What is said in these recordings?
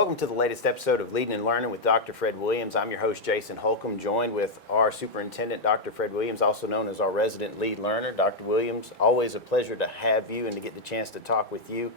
Welcome to the latest episode of Leading and Learning with Dr. Fred Williams. I'm your host, Jason Holcomb, joined with our superintendent, Dr. Fred Williams, also known as our resident lead learner. Dr. Williams, always a pleasure to have you and to get the chance to talk with you.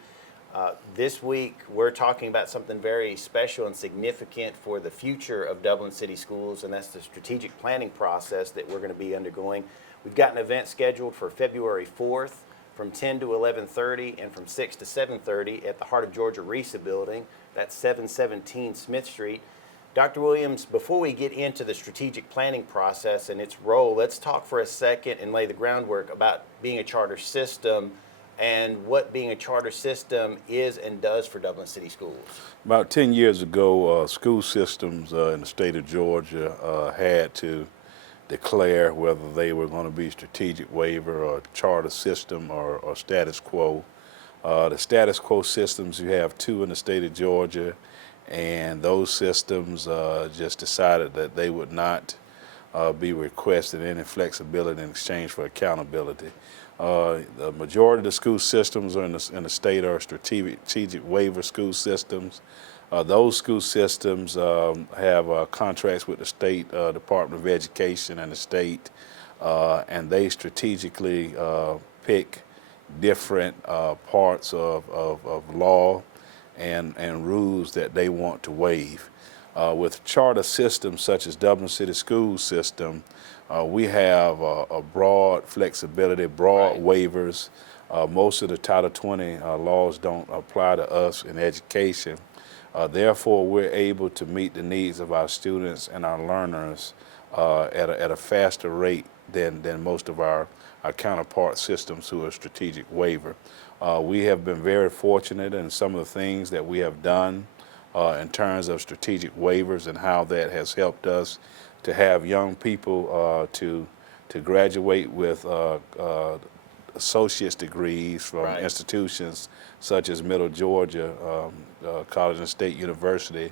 This week, we're talking about something very special and significant for the future of Dublin City Schools, and that's the strategic planning process that we're going to be undergoing. We've got an event scheduled for February 4th from 10 to 11:30 and from 6 to 7:30 at the Heart of Georgia RISA building. That's 717 Smith Street. Dr. Williams, before we get into the strategic planning process and its role, let's talk for a second and lay the groundwork about being a charter system and what being a charter system is and does for Dublin City Schools. About 10 years ago, school systems in the state of Georgia had to declare whether they were going to be strategic waiver or charter system or status quo. The status quo systems, you have two in the state of Georgia, and those systems just decided that they would not be requested any flexibility in exchange for accountability. The majority of the school systems are in the state are strategic waiver school systems. Those school systems have contracts with the state Department of Education and the state, and they strategically pick different parts of law and rules that they want to waive. With charter systems such as Dublin City School System, we have a broad flexibility, broad waivers. Most of the Title 20 laws don't apply to us in education. Therefore, we're able to meet the needs of our students and our learners at a faster rate than most of our counterpart systems who are strategic waiver. We have been very fortunate in some of the things that we have done in terms of strategic waivers and how that has helped us to have young people to graduate with associate's degrees from institutions such as Middle Georgia College and State University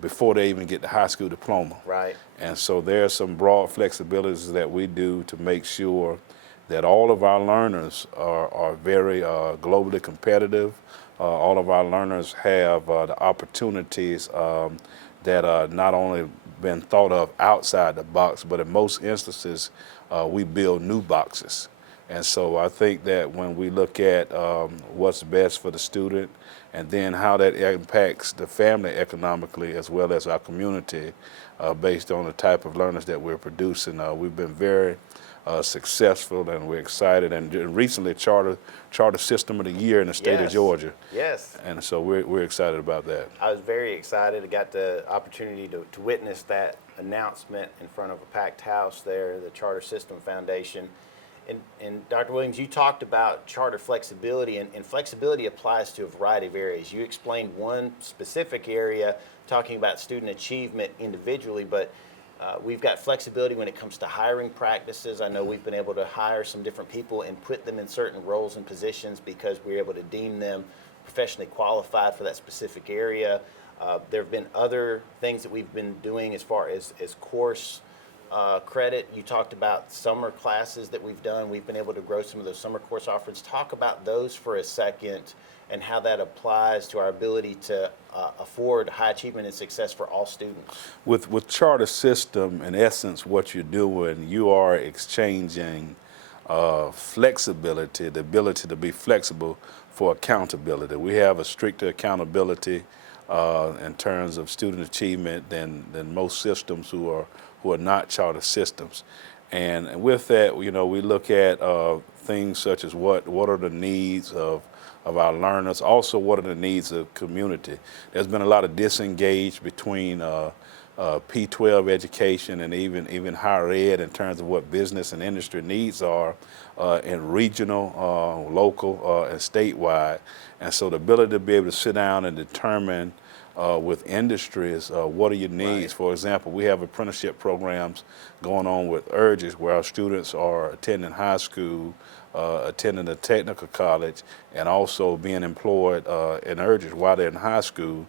before they even get the high school diploma. Right. And so there are some broad flexibilities that we do to make sure that all of our learners are very globally competitive. All of our learners have the opportunities that are not only been thought of outside the box, but in most instances, we build new boxes. And so I think that when we look at what's best for the student and then how that impacts the family economically as well as our community based on the type of learners that we're producing, we've been very successful, and we're excited. And recently, charter system of the year in the state of Georgia. Yes. And so we're excited about that. I was very excited. I got the opportunity to witness that announcement in front of a packed house there, the Charter System Foundation. And Dr. Williams, you talked about charter flexibility, and flexibility applies to a variety of areas. You explained one specific area talking about student achievement individually, but we've got flexibility when it comes to hiring practices. I know we've been able to hire some different people and put them in certain roles and positions because we're able to deem them professionally qualified for that specific area. There have been other things that we've been doing as far as course credit. You talked about summer classes that we've done. We've been able to grow some of those summer course offerings. Talk about those for a second and how that applies to our ability to afford high achievement and success for all students. With charter system, in essence, what you're doing, you are exchanging flexibility, the ability to be flexible for accountability. We have a stricter accountability in terms of student achievement than most systems who are not charter systems. And with that, we look at things such as what are the needs of our learners, also what are the needs of community. There's been a lot of disengage between P-12 education and even higher ed in terms of what business and industry needs are in regional, local, and statewide. And so the ability to be able to sit down and determine with industries, what are your needs? For example, we have apprenticeship programs going on with URGES where our students are attending high school, attending a technical college, and also being employed in URGES while they're in high school,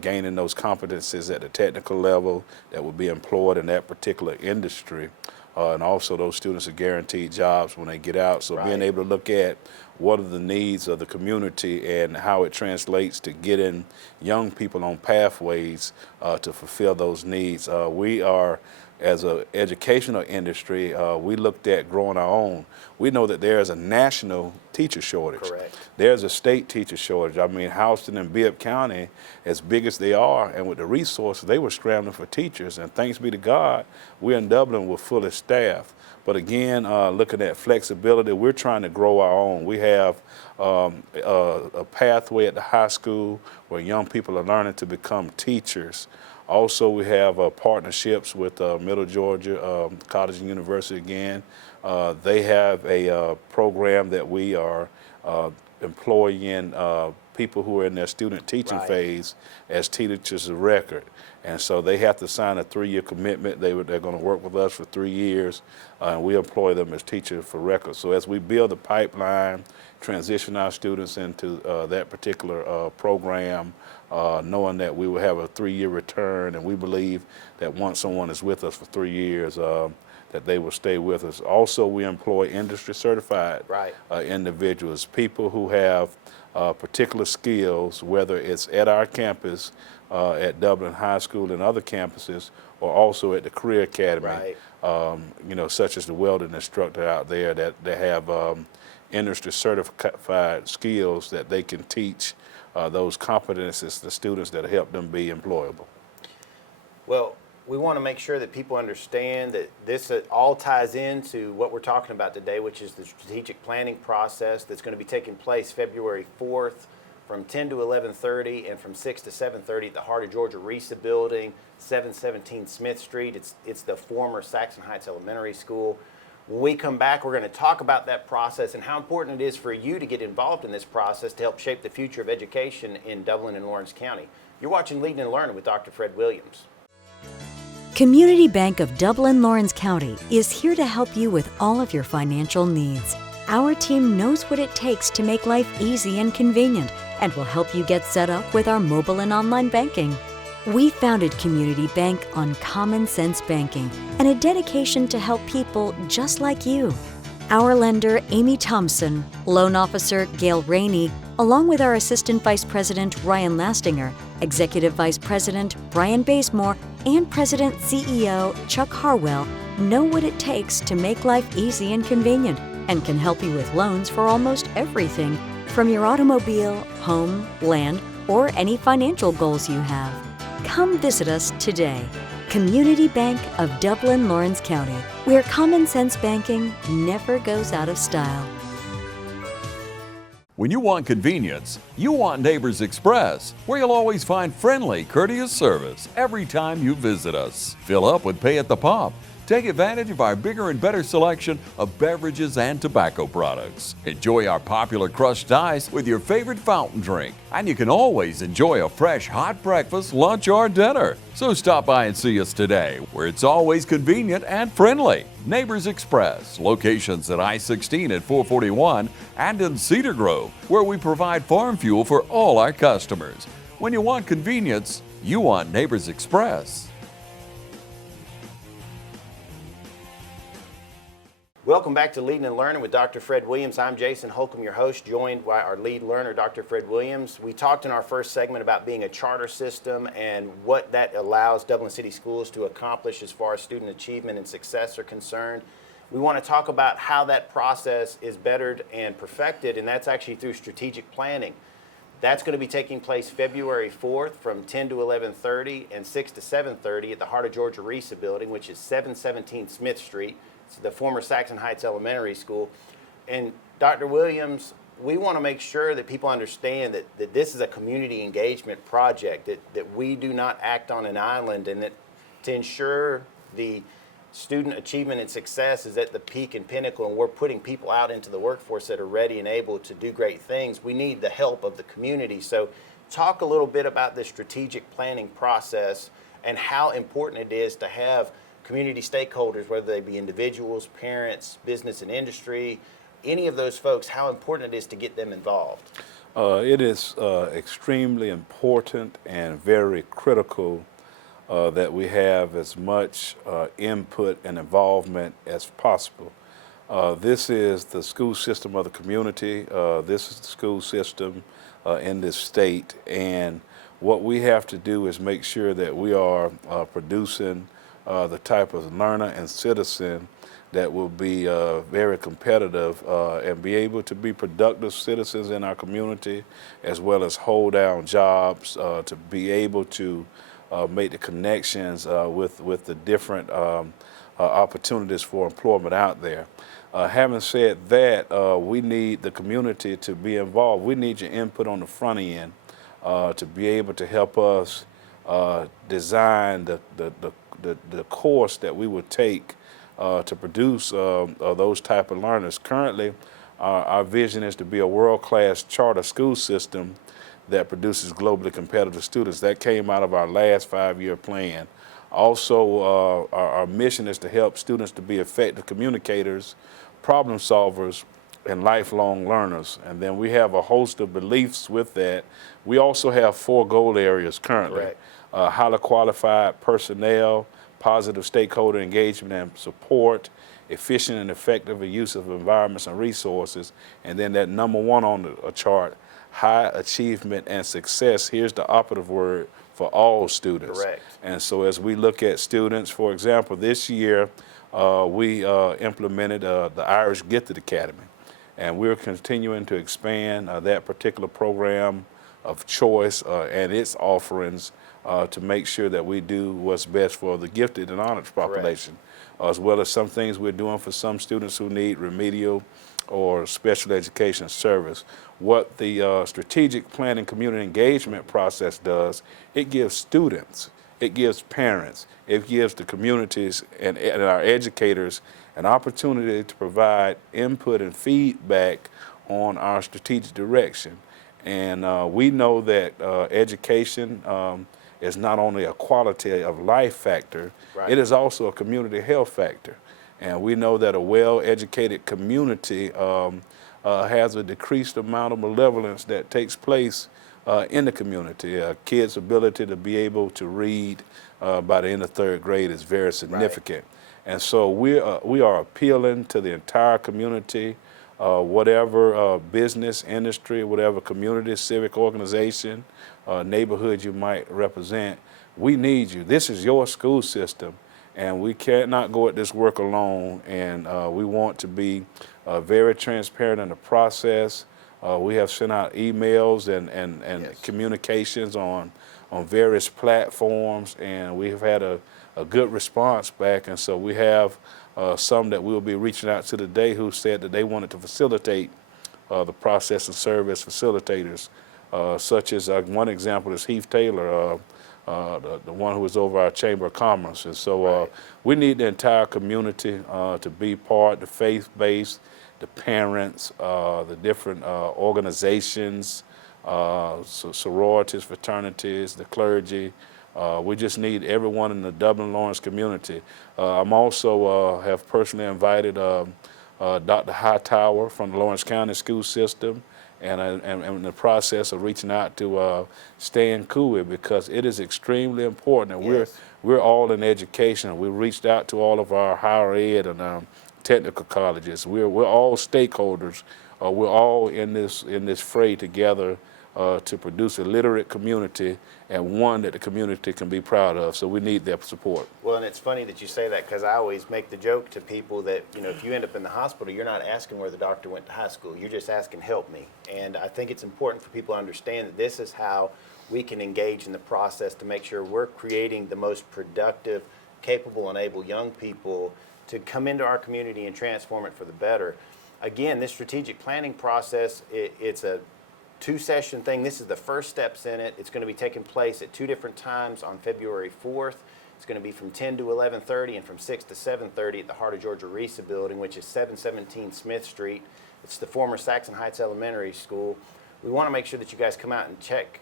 gaining those competencies at the technical level that will be employed in that particular industry. and also those students are guaranteed jobs when they get out. So being able to look at what are the needs of the community and how it translates to getting young people on pathways to fulfill those needs. We are, as an educational industry, we looked at growing our own. We know that there is a national teacher shortage. Correct. There's a state teacher shortage. I mean, Houston and Bibb County, as big as they are, and with the resources, they were scrambling for teachers. And thanks be to God, we're in Dublin with fully staffed. But again, looking at flexibility, we're trying to grow our own. We have a pathway at the high school where young people are learning to become teachers. Also, we have partnerships with Middle Georgia College and University again. They have a program that we are employing people who are in their student teaching phase as teachers of record. And so they have to sign a 3-year commitment. They're going to work with us for 3 years, and we employ them as teachers for record. So as we build the pipeline, transition our students into that particular program, knowing that we will have a 3-year return, and we believe that once someone is with us for 3 years, that they will stay with us. Also, we employ industry certified individuals, people who have particular skills, whether it's at our campus, at Dublin High School and other campuses, or also at the Career Academy, you know, such as the welding instructor out there that they have industry certified skills that they can teach those competencies to students that help them be employable. Well, we want to make sure that people understand that this all ties into what we're talking about today, which is the strategic planning process that's going to be taking place February 4th from 10 to 11:30 and from 6 to 7:30 at the Heart of Georgia RISA building, 717 Smith Street. It's the former Saxon Heights Elementary School. When we come back, we're going to talk about that process and how important it is for you to get involved in this process to help shape the future of education in Dublin and Lawrence County. You're watching Leading and Learning with Dr. Fred Williams. Community Bank of Dublin Lawrence County is here to help you with all of your financial needs. Our team knows what it takes to make life easy and convenient and will help you get set up with our mobile and online banking. We founded Community Bank on common sense banking and a dedication to help people just like you. Our lender, Amy Thompson, loan officer, Gail Rainey, along with our Assistant Vice President, Ryan Lastinger, Executive Vice President, Brian Bazemore, and President CEO, Chuck Harwell, know what it takes to make life easy and convenient and can help you with loans for almost everything, from your automobile, home, land, or any financial goals you have. Come visit us today. Community Bank of Dublin Lawrence County, where common sense banking never goes out of style. When you want convenience, you want Neighbors Express, where you'll always find friendly, courteous service every time you visit us. Fill up with Pay at the Pump. Take advantage of our bigger and better selection of beverages and tobacco products. Enjoy our popular crushed ice with your favorite fountain drink. And you can always enjoy a fresh hot breakfast, lunch, or dinner. So stop by and see us today, where it's always convenient and friendly. Neighbors Express, locations at I-16 at 441 and in Cedar Grove, where we provide farm fuel for all our customers. When you want convenience, you want Neighbors Express. Welcome back to Leading and Learning with Dr. Fred Williams. I'm Jason Holcomb, your host, joined by our lead learner, Dr. Fred Williams. We talked in our first segment about being a charter system and what that allows Dublin City Schools to accomplish as far as student achievement and success are concerned. We want to talk about how that process is bettered and perfected, and that's actually through strategic planning. That's going to be taking place February 4th from 10 to 11:30 and 6 to 7:30 at the Heart of Georgia RISA building, which is 717 Smith Street. It's the former Saxon Heights Elementary School. And Dr. Williams, we want to make sure that people understand that this is a community engagement project, that we do not act on an island, and that to ensure the student achievement and success is at the peak and pinnacle, and we're putting people out into the workforce that are ready and able to do great things, we need the help of the community. So talk a little bit about the strategic planning process and how important it is to have community stakeholders, whether they be individuals, parents, business and industry, any of those folks, how important it is to get them involved. It is extremely important and very critical that we have as much input and involvement as possible. This is the school system of the community. This is the school system in this state, and what we have to do is make sure that we are producing the type of learner and citizen that will be very competitive and be able to be productive citizens in our community, as well as hold down jobs, to be able to make the connections with the different opportunities for employment out there. Having said that, we need the community to be involved. We need your input on the front end to be able to help us design the course that we would take to produce those type of learners. Currently, our vision is to be a world-class charter school system that produces globally competitive students. That came out of our last 5-year plan. Also, our mission is to help students to be effective communicators, problem solvers, and lifelong learners. And then we have a host of beliefs with that. We also have 4 goal areas currently. Highly qualified personnel, positive stakeholder engagement and support, efficient and effective use of environments and resources, and then that number 1 on the chart, high achievement and success. Here's the operative word: for all students. Correct. And so as we look at students, for example, this year we implemented the Irish Gifted Academy, and we're continuing to expand that particular program of choice and its offerings to make sure that we do what's best for the gifted and honors population, as well as some things we're doing for some students who need remedial or special education service. What the strategic planning community engagement process does, it gives students, it gives parents, it gives the communities and our educators an opportunity to provide input and feedback on our strategic direction. And we know that education is not only a quality of life factor, it is also a community health factor. And we know that a well-educated community has a decreased amount of malevolence that takes place in the community. Kids' ability to be able to read by the end of 3rd grade is very significant. And so we are appealing to the entire community, whatever business, industry, whatever community, civic organization, neighborhood you might represent. We need you. This is your school system, and we cannot go at this work alone, and we want to be very transparent in the process. We have sent out emails and communications on various platforms, and we have had a good response back. And so we have some that we'll be reaching out to today who said that they wanted to facilitate the process and serve as facilitators, such as one example is Heath Taylor, the one who was over our Chamber of Commerce. And so we need the entire community to be part, the faith-based, the parents, the different organizations, sororities, fraternities, the clergy. We just need everyone in the Dublin Lawrence community. I'm also have personally invited Dr. Hightower from the Lawrence County school system, and I'm in the process of reaching out to Stan Cooley, because it is extremely important. And we're all in education. We reached out to all of our higher ed and technical colleges. We're all stakeholders. We're all in this fray together to produce a literate community, and one that the community can be proud of. So we need their support. Well, and it's funny that you say that, because I always make the joke to people that, you know, if you end up in the hospital, you're not asking where the doctor went to high school. You're just asking, help me. And I think it's important for people to understand that this is how we can engage in the process to make sure we're creating the most productive, capable, and able young people to come into our community and transform it for the better. Again, this strategic planning process, it's a 2-session thing. This is the first steps in it. It's going to be taking place at 2 different times on February 4th. It's going to be from 10 to 11:30 and from 6 to 7:30 at the Heart of Georgia Risa building, which is 717 Smith Street. It's the former Saxon Heights Elementary School. We want to make sure that you guys come out and check,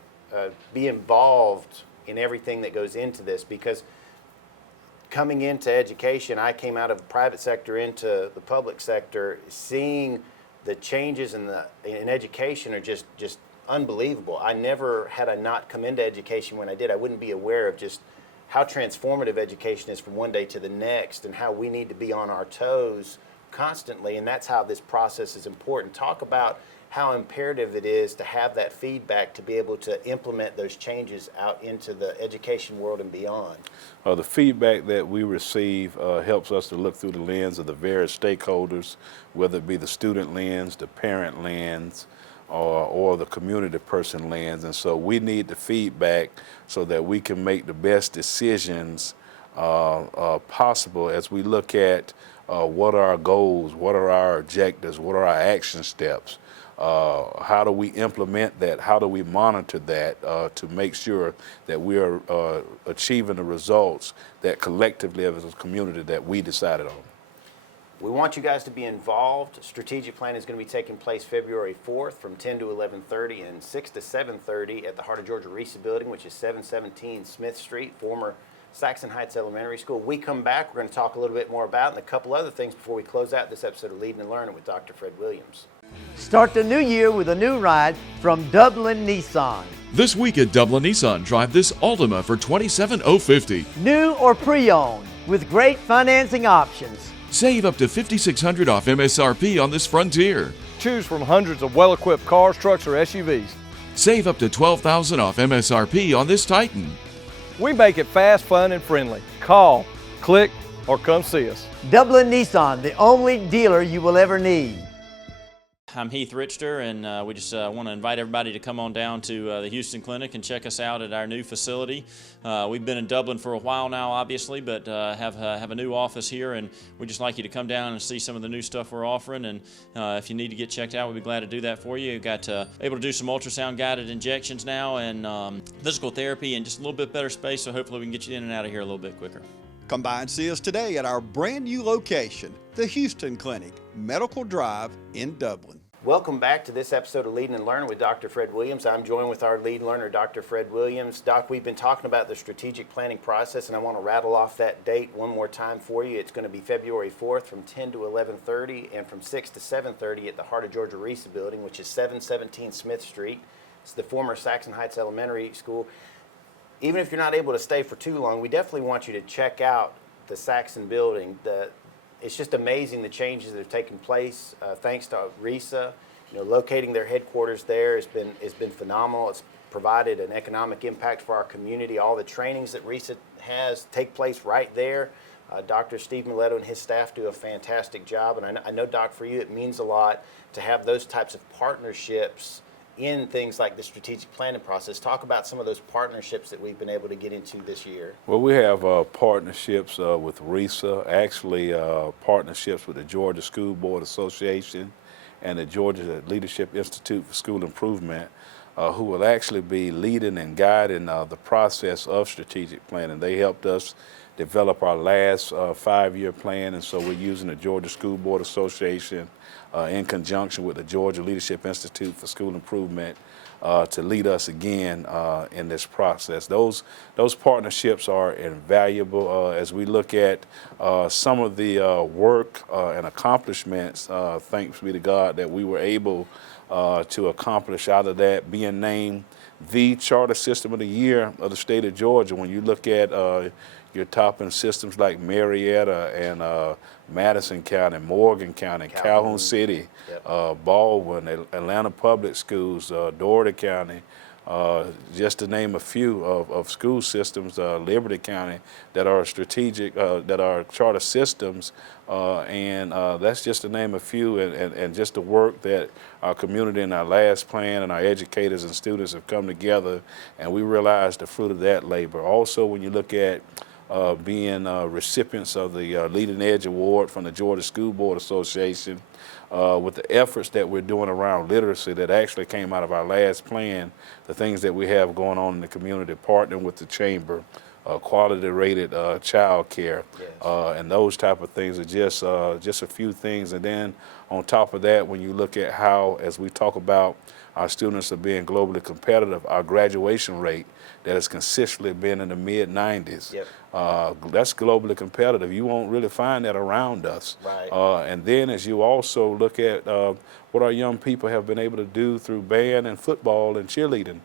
be involved in everything that goes into this, because coming into education, I came out of the private sector into the public sector, seeing the changes in education are just unbelievable. I never, had I not come into education when I did, I wouldn't be aware of just how transformative education is from one day to the next and how we need to be on our toes constantly, and that's how this process is important. Talk about how imperative it is to have that feedback to be able to implement those changes out into the education world and beyond. The feedback that we receive helps us to look through the lens of the various stakeholders, whether it be the student lens, the parent lens, or the community person lens. And so we need the feedback so that we can make the best decisions possible as we look at what are our goals, what are our objectives, what are our action steps. How do we implement that? How do we monitor that to make sure that we are achieving the results that collectively as a community that we decided on? We want you guys to be involved. Strategic planning is going to be taking place February 4th from 10 to 11:30 and 6 to 7:30 at the Heart of Georgia RISA building, which is 717 Smith Street, former Saxon Heights Elementary School. We come back, we're going to talk a little bit more about and a couple other things before we close out this episode of Leading and Learning with Dr. Fred Williams. Start the new year with a new ride from Dublin Nissan. This week at Dublin Nissan, drive this Altima for $27,050. New or pre-owned with great financing options. Save up to $5,600 off MSRP on this Frontier. Choose from hundreds of well-equipped cars, trucks, or SUVs. Save up to $12,000 off MSRP on this Titan. We make it fast, fun, and friendly. Call, click, or come see us. Dublin Nissan, the only dealer you will ever need. I'm Heath Richter, and we just want to invite everybody to come on down to the Houston Clinic and check us out at our new facility. We've been in Dublin for a while now, obviously, but have a new office here, and we'd just like you to come down and see some of the new stuff we're offering. And if you need to get checked out, we'd be glad to do that for you. We've got able to do some ultrasound-guided injections now, and physical therapy, and just a little bit better space, so hopefully we can get you in and out of here a little bit quicker. Come by and see us today at our brand new location, the Houston Clinic, Medical Drive in Dublin. Welcome back to this episode of Leading and Learning with Dr. Fred Williams. I'm joined with our lead learner, Dr. Fred Williams. Doc, we've been talking about the strategic planning process, and I want to rattle off that date one more time for you. It's going to be February 4th from 10 to 11:30 and from 6 to 7:30 at the Heart of Georgia RISA building, which is 717 Smith Street. It's the former Saxon Heights Elementary School. Even if you're not able to stay for too long, we definitely want you to check out the Saxon building. It's just amazing the changes that have taken place thanks to RISA. Locating their headquarters there has been phenomenal. It's provided an economic impact for our community. All the trainings that RISA has take place right there. Dr. Steve Miletto and his staff do a fantastic job, and I know, Doc, for you it means a lot to have those types of partnerships in things like the strategic planning process. Talk about some of those partnerships that we've been able to get into this year. Well, we have partnerships with RISA, actually partnerships with the Georgia School Board Association and the Georgia Leadership Institute for School Improvement, who will actually be leading and guiding the process of strategic planning. They helped us develop our last 5-year plan, and so we're using the Georgia School Board Association in conjunction with the Georgia Leadership Institute for School Improvement to lead us again in this process. Those partnerships are invaluable as we look at some of the work and accomplishments, thanks be to God, that we were able to accomplish out of that, being named the Charter System of the Year of the state of Georgia. When you look at your topping systems like Marietta and Madison County, Morgan County, Calhoun City, Baldwin, Atlanta Public Schools, Dougherty County, just to name a few of school systems, Liberty County, that are strategic, that are charter systems, and that's just to name a few, and just the work that our community and our last plan and our educators and students have come together, and we realize the fruit of that labor. Also, when you look at being recipients of the Leading Edge Award from the Georgia School Board Association, with the efforts that we're doing around literacy that actually came out of our last plan, the things that we have going on in the community, partnering with the chamber, quality rated child care, and those type of things are just a few things. And then on top of that, when you look at how, as we talk about our students are being globally competitive, our graduation rate that has consistently been in the mid-90s. That's globally competitive. You won't really find that around us. And then as you also look at what our young people have been able to do through band and football and cheerleading,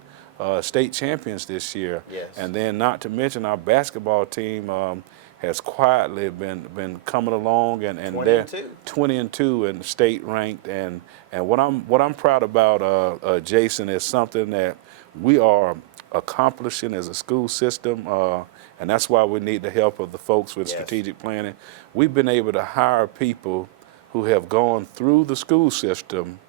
state champions this year. Yes. And then not to mention our basketball team has quietly been coming along, and 20-2 and state ranked. And what I'm proud about, Jason, is something that we are accomplishing as a school system, and that's why we need the help of the folks with strategic planning. We've been able to hire people who have gone through the school system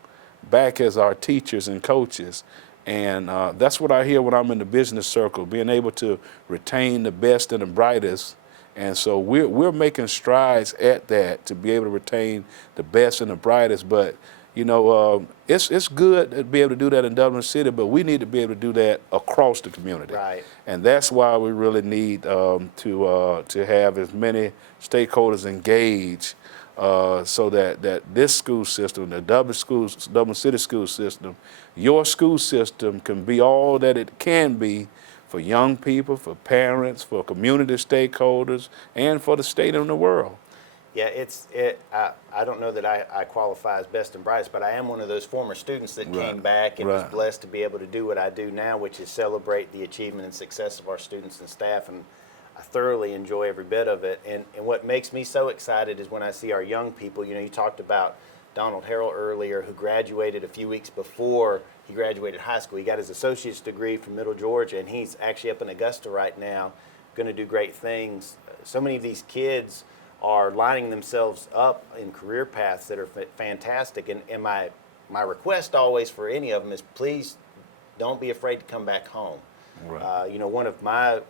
back as our teachers and coaches. And that's what I hear when I'm in the business circle, being able to retain the best and the brightest. And so we're making strides at that to be able to retain the best and the brightest. But you know, it's good to be able to do that in Dublin City, but we need to be able to do that across the community. Right. And that's why we really need to have as many stakeholders engaged, so that this school system, the Dublin City school system, your school system can be all that it can be for young people, for parents, for community stakeholders, and for the state and the world. Yeah, I don't know that I qualify as best and brightest, but I am one of those former students that came back and was blessed to be able to do what I do now, which is celebrate the achievement and success of our students and staff, and I thoroughly enjoy every bit of it. And what makes me so excited is when I see our young people. You know, you talked about Donald Harrell earlier, who graduated a few weeks before he graduated high school. He got his associate's degree from Middle Georgia, and he's actually up in Augusta right now, going to do great things. So many of these kids are lining themselves up in career paths that are fantastic. And my request always for any of them is, please don't be afraid to come back home. Right. You know, one of my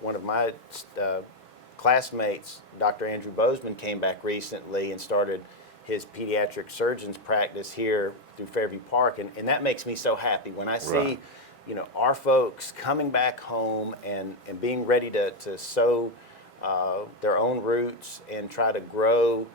classmates, Dr. Andrew Bozeman, came back recently and started his pediatric surgeon's practice here through Fairview Park, and that makes me so happy when I see, you know, our folks coming back home and being ready to sow their own roots and try to grow.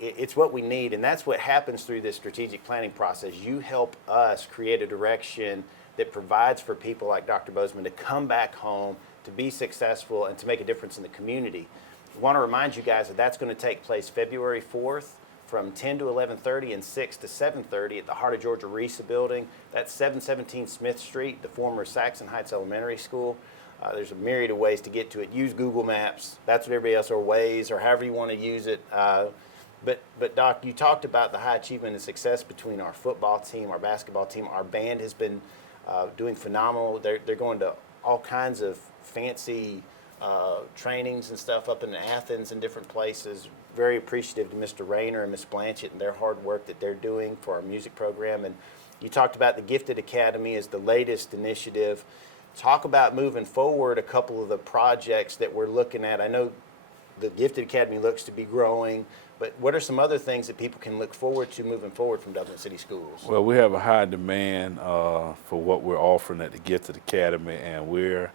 It's what we need, and that's what happens through this strategic planning process. You help us create a direction that provides for people like Dr. Bozeman to come back home, to be successful, and to make a difference in the community. I want to remind you guys that that's going to take place February 4th from 10 to 11:30 and 6 to 7:30 at the Heart of Georgia RISA building. That's 717 Smith Street, the former Saxon Heights Elementary School. There's a myriad of ways to get to it. Use Google Maps. That's what everybody else, or Waze, or however you want to use it. But Doc, you talked about the high achievement and success between our football team, our basketball team. Our band has been doing phenomenal. They're going to all kinds of fancy trainings and stuff up in Athens and different places. Very appreciative to Mr. Rayner and Ms. Blanchett and their hard work that they're doing for our music program. And you talked about the Gifted Academy as the latest initiative. Talk about moving forward a couple of the projects that we're looking at. I know the Gifted Academy looks to be growing, but what are some other things that people can look forward to moving forward from Dublin City Schools? Well, we have a high demand for what we're offering at the Gifted Academy, and we're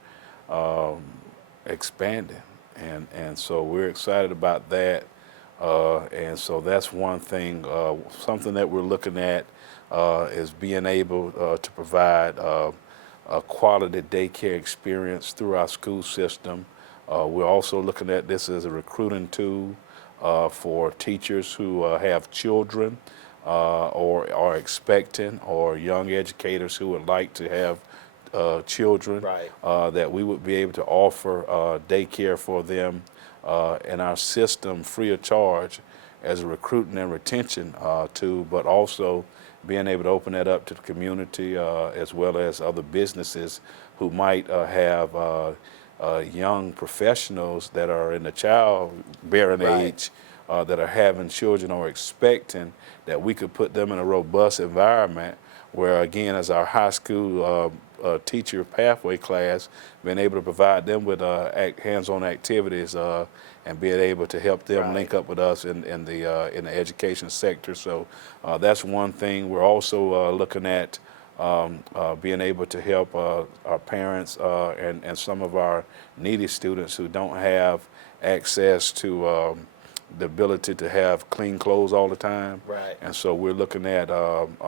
expanding. And so we're excited about that. And so that's one thing. Something that we're looking at is being able to provide a quality daycare experience through our school system. We're also looking at this as a recruiting tool for teachers who have children or are expecting, or young educators who would like to have children, that we would be able to offer daycare for them in our system free of charge as a recruiting and retention tool, but also being able to open that up to the community as well as other businesses who might have young professionals that are in the childbearing age that are having children or expecting, that we could put them in a robust environment where, again, as our high school teacher pathway class, being able to provide them with hands-on activities and being able to help them link up with us in the education sector. So that's one thing. We're also looking at being able to help our parents and some of our needy students who don't have access to the ability to have clean clothes all the time. And so we're looking at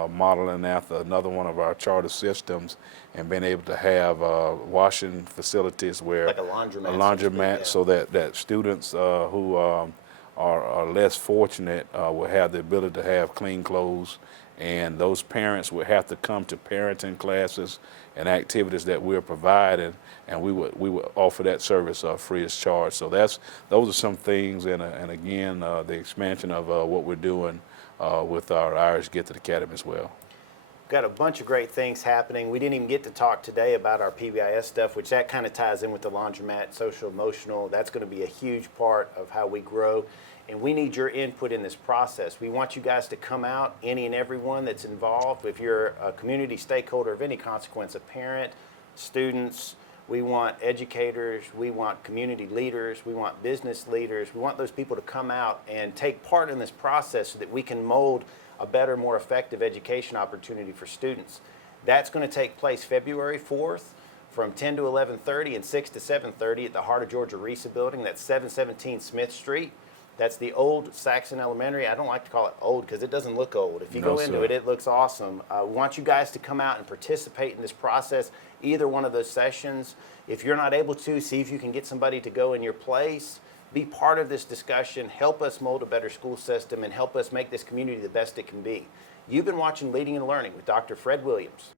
modeling after another one of our charter systems and being able to have washing facilities where like a laundromat, so that students who are less fortunate will have the ability to have clean clothes, and those parents would have to come to parenting classes and activities that we're providing, and we would offer that service free of charge. So those are some things, and again, the expansion of what we're doing with our Irish Gifted Academy as well. Got a bunch of great things happening. We didn't even get to talk today about our PBIS stuff, which that kind of ties in with the laundromat, social emotional. That's going to be a huge part of how we grow, and we need your input in this process. We want you guys to come out, any and everyone that's involved. If you're a community stakeholder of any consequence, a parent, students, we want educators, we want community leaders, we want business leaders. We want those people to come out and take part in this process so that we can mold a better, more effective education opportunity for students. That's going to take place February 4th from 10 to 11:30 and 6 to 7:30 at the Heart of Georgia RESA building. That's 717 Smith Street. That's the old Saxon Elementary. I don't like to call it old because it doesn't look old. If you go into it, it looks awesome. We want you guys to come out and participate in this process, either one of those sessions. If you're not able to, see if you can get somebody to go in your place. Be part of this discussion, help us mold a better school system, and help us make this community the best it can be. You've been watching Leading and Learning with Dr. Fred Williams.